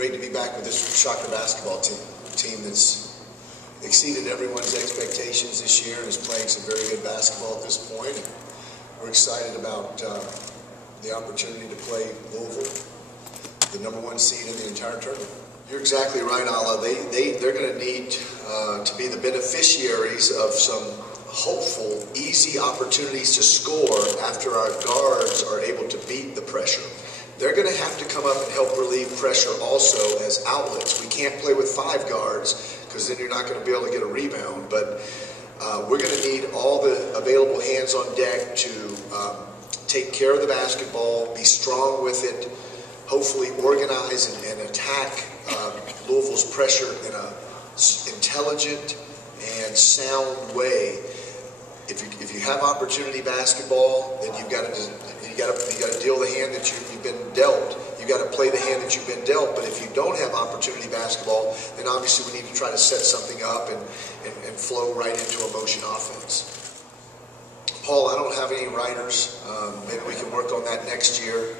great to be back with this Shocker basketball team, a team that's exceeded everyone's expectations this year and is playing some very good basketball at this point. And we're excited about the opportunity to play Louisville, the #1 seed in the entire tournament. You're exactly right, Ala. They're going to need to be the beneficiaries of some hopeful, easy opportunities to score after our guards are able to beat the pressure. They're going to have to come up and help relieve pressure also as outlets. We can't play with 5 guards because then you're not going to be able to get a rebound. But we're going to need all the available hands on deck to take care of the basketball, be strong with it, hopefully organize and attack Louisville's pressure in an intelligent and sound way. If you have opportunity basketball, then you got to deal the hand that you've been dealt. You got to play the hand that you've been dealt. But if you don't have opportunity basketball, then obviously we need to try to set something up and flow right into a motion offense. Paul, I don't have any writers. Maybe we can work on that next year.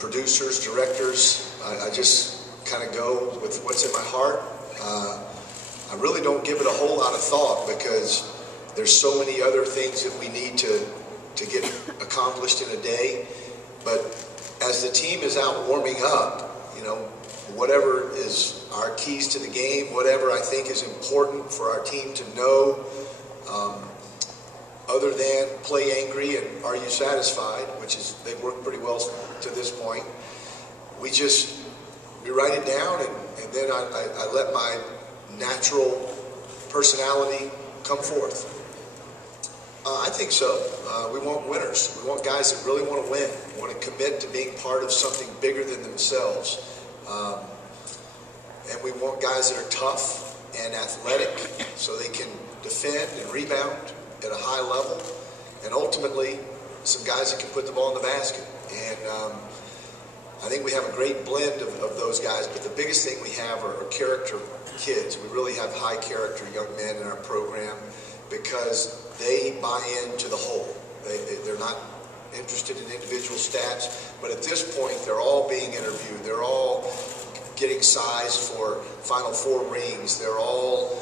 Producers, directors, I just kind of go with what's in my heart. I really don't give it a whole lot of thought because there's so many other things that we need to get accomplished in a day. But as the team is out warming up, you know, whatever is our keys to the game, whatever I think is important for our team to know, other than play angry and are you satisfied, which is they've worked pretty well to this point. We write it down and then I let my natural personality come forth. I think so. We want winners. We want guys that really want to win, want to commit to being part of something bigger than themselves. And we want guys that are tough and athletic so they can defend and rebound at a high level. And ultimately, some guys that can put the ball in the basket. And I think we have a great blend of those guys, but the biggest thing we have are character kids. We really have high character young men in our program because they buy into the whole. They're not interested in individual stats, but at this point they're all being interviewed. They're all getting sized for Final Four rings. They're all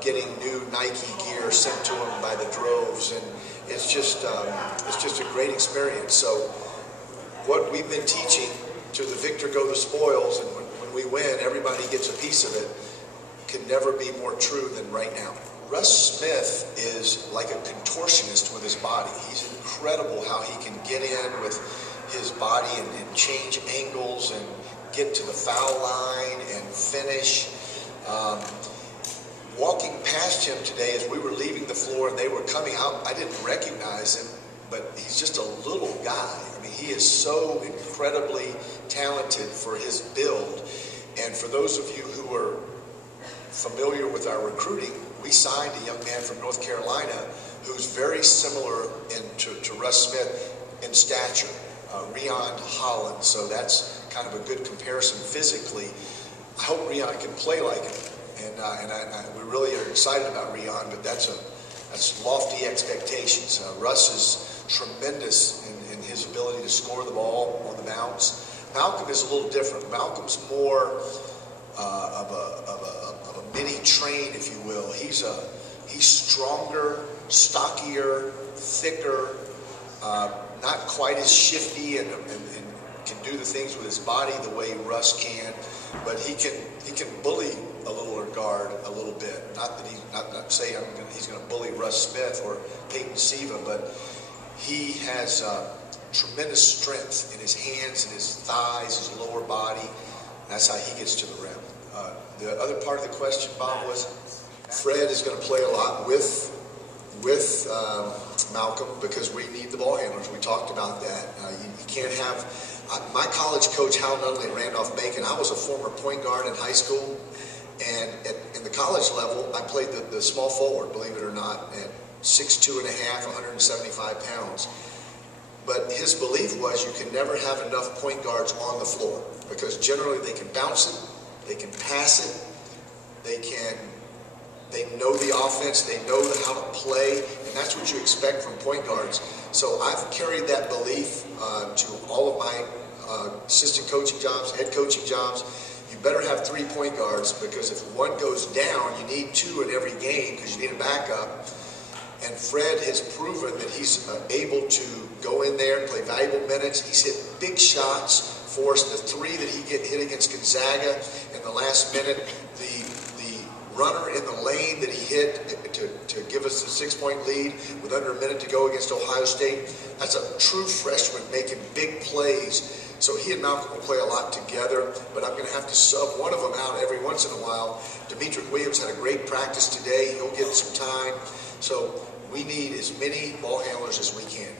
getting new Nike gear sent to them by the droves, and it's just a great experience. So what we've been teaching, to the victor go the spoils, and when we win, everybody gets a piece of it, can never be more true than right now. Russ Smith is like a contortionist with his body. He's incredible how he can get in with his body and change angles and get to the foul line and finish. Walking past him today as we were leaving the floor and they were coming out, I didn't recognize him, but he's just a little guy. I mean, he is so incredibly talented for his build. And for those of you who are familiar with our recruiting, we signed a young man from North Carolina who's very similar to Russ Smith in stature, Rion Holland. So that's kind of a good comparison physically. I hope Rion can play like him, and we really are excited about Rion, but that's lofty expectations. Russ is tremendous in his ability to score the ball on the bounce. Malcolm is a little different. Malcolm's more of a mini train, if you will. He's stronger, stockier, thicker, not quite as shifty and can do the things with his body the way Russ can, but he can bully a littler guard a little bit. Not that not saying he's going to bully Russ Smith or Peyton Siva, but he has tremendous strength in his hands and his thighs, his lower body. That's how he gets to the rim. The other part of the question, Bob, was Fred is going to play a lot with Malcolm because we need the ball handlers. We talked about that. You can't have... my college coach, Hal Nunley at Randolph-Macon, I was a former point guard in high school, and in the college level, I played the small forward, believe it or not, at 6'2", 175 pounds. But his belief was you can never have enough point guards on the floor because generally they can bounce it, they can pass it, they know the offense, they know how to play, and that's what you expect from point guards. So I've carried that belief to all of my assistant coaching jobs, head coaching jobs, you better have 3 point guards, because if one goes down, you need 2 in every game because you need a backup. And Fred has proven that he's able to go in there and play valuable minutes. He's hit big shots for us. The 3 that he hit against Gonzaga in the last minute, the runner in the lane that he hit to give us the 6-point lead with under a minute to go against Ohio State. That's a true freshman making big plays. So he and Malcolm will play a lot together, but I'm going to have to sub one of them out every once in a while. Demetric Williams had a great practice today. He'll get some time. So we need as many ball handlers as we can.